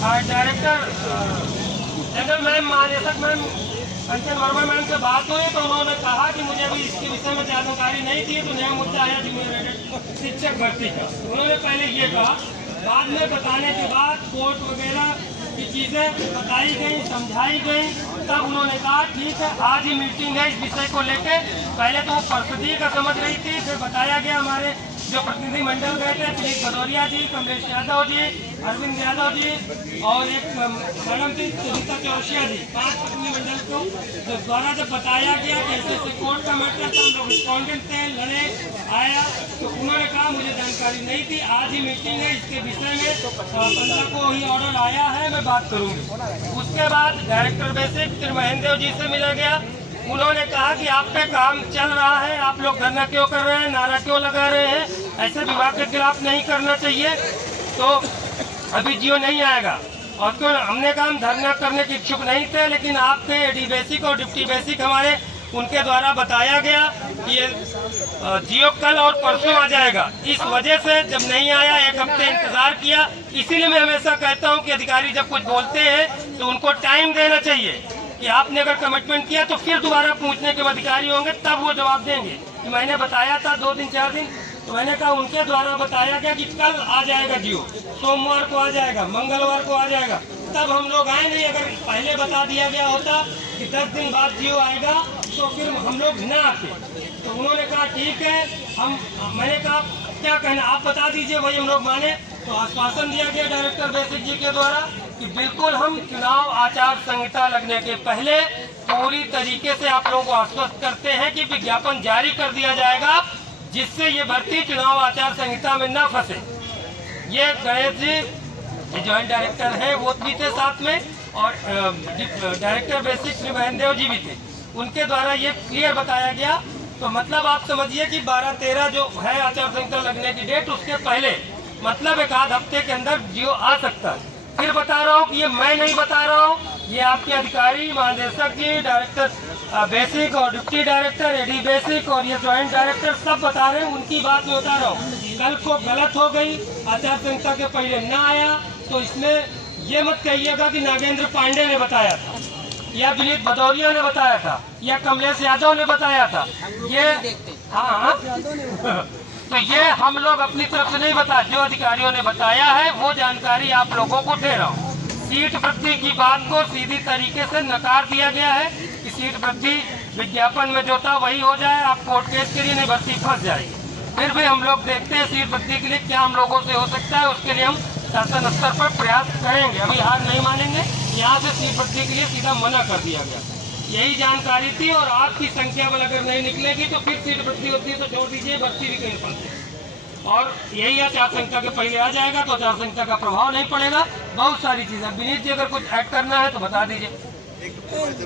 Director general ma'am महानिदेशक ma'am Kanchan Verma ma'am से बात हुई तो उन्होंने कहा कि मुझे अभी इसके विषय में जानकारी नहीं थी। तो नया मुद्दा आया जूनियर शिक्षक भर्ती का। उन्होंने पहले ये कहा, बाद में बताने के बाद कोर्ट वगैरह की चीज़ें बताई गई, समझाई गई, तब उन्होंने कहा ठीक है आज ही मीटिंग है इस विषय को लेके। पहले तो वो परिस्थिति का समझ रही थी, फिर बताया गया हमारे जो प्रतिनिधि मंडल गए थे, दिलीप भदौरिया जी, कमलेश यादव जी, अरविंद यादव जी और एक मैडम थी सुनीता चौरसिया जी, 5 प्रतिनिधि मंडल को द्वारा जब बताया गया कि ऐसे ऐसे कोर्ट का मैटर था, हम लोग रिस्पॉन्डेंट थे, लड़े आया, तो उन्होंने कहा मुझे जानकारी नहीं थी, आज ही मीटिंग है इसके विषय में 15 को ही ऑर्डर आया है, मैं बात करूँगी। उसके बाद डायरेक्टर बेसिक श्री महेंद्र जी से मिला गया। उन्होंने कहा कि आप पे काम चल रहा है, आप लोग धरना क्यों कर रहे हैं, नारा क्यों लगा रहे हैं, ऐसे विभाग के खिलाफ नहीं करना चाहिए। तो अभी जियो नहीं आएगा और क्यों हमने कहा हम धरना करने के इच्छुक नहीं थे, लेकिन आपके एडी बेसिक और डिप्टी बेसिक हमारे उनके द्वारा बताया गया कि ये जियो कल और परसों आ जाएगा। इस वजह से जब नहीं आया, 1 हफ्ते इंतजार किया। इसीलिए मैं हमेशा कहता हूँ कि अधिकारी जब कुछ बोलते हैं तो उनको टाइम देना चाहिए कि आपने अगर कमिटमेंट किया तो फिर दोबारा पूछने के अधिकारी होंगे, तब वो जवाब देंगे कि मैंने बताया था 2 दिन 4 दिन। तो मैंने कहा उनके द्वारा बताया गया कि कल आ जाएगा जियो, सोमवार को आ जाएगा, मंगलवार को आ जाएगा, तब हम लोग आए नहीं। अगर पहले बता दिया गया होता कि 10 दिन बाद जियो आएगा तो फिर हम लोग न आते। तो उन्होंने कहा ठीक है, मैंने कहा क्या कहना आप बता दीजिए, वही हम लोग माने। तो आश्वासन दिया गया डायरेक्टर बेसिक जी के द्वारा कि बिल्कुल हम चुनाव आचार संहिता लगने के पहले पूरी तरीके से आप लोगों को आश्वस्त करते हैं कि विज्ञापन जारी कर दिया जाएगा, जिससे ये भर्ती चुनाव आचार संहिता में न फंसे। ये गणेश जी ज्वाइंट डायरेक्टर हैं, वो भी थे साथ में, और डायरेक्टर बेसिक श्री महेंद्र जी भी थे। उनके द्वारा ये क्लियर बताया गया। तो मतलब आप समझिए कि 12-13 जो है आचार संहिता लगने की डेट, उसके पहले मतलब 1 आध हफ्ते के अंदर जियो आ सकता है। फिर बता रहा हूँ कि ये मैं नहीं बता रहा हूँ, ये आपके अधिकारी महानिदेशक जी, डायरेक्टर बेसिक और डिप्टी डायरेक्टर एडी बेसिक और ये ज्वाइंट डायरेक्टर सब बता रहे हैं, उनकी बात में बता रहा हूँ। कल को गलत हो गई, आचार संहिता के पहले ना आया तो इसमें ये मत कहिएगा कि नागेंद्र पांडे ने बताया था या दिलीप भदौरिया ने बताया था या कमलेश यादव ने बताया था। ये हाँ तो ये हम लोग अपनी तरफ से नहीं बता, जो अधिकारियों ने बताया है वो जानकारी आप लोगों को दे रहा हूँ। सीट वृद्धि की बात को सीधी तरीके से नकार दिया गया है कि सीट वृद्धि विज्ञापन में जो था वही हो जाए, आप कोर्ट केस के लिए नहीं, भर्ती फंस जाएगी। फिर भी हम लोग देखते हैं सीट वृद्धि के लिए क्या हम लोगों से हो सकता है, उसके लिए हम शासन स्तर पर प्रयास करेंगे। अभी हार नहीं मानेंगे। यहाँ से सीट वृद्धि के लिए सीधा मना कर दिया गया, यही जानकारी थी। और आपकी संख्या बल अगर नहीं निकलेगी तो फिर सीट वृद्धि होती है तो छोड़ दीजिए, भर्ती भी कहीं पड़ती। और यही आचार संहिता के पहले आ जाएगा तो आचार संहिता का प्रभाव नहीं पड़ेगा। बहुत सारी चीज़ें विनीत जी अगर कुछ ऐड करना है तो बता दीजिए।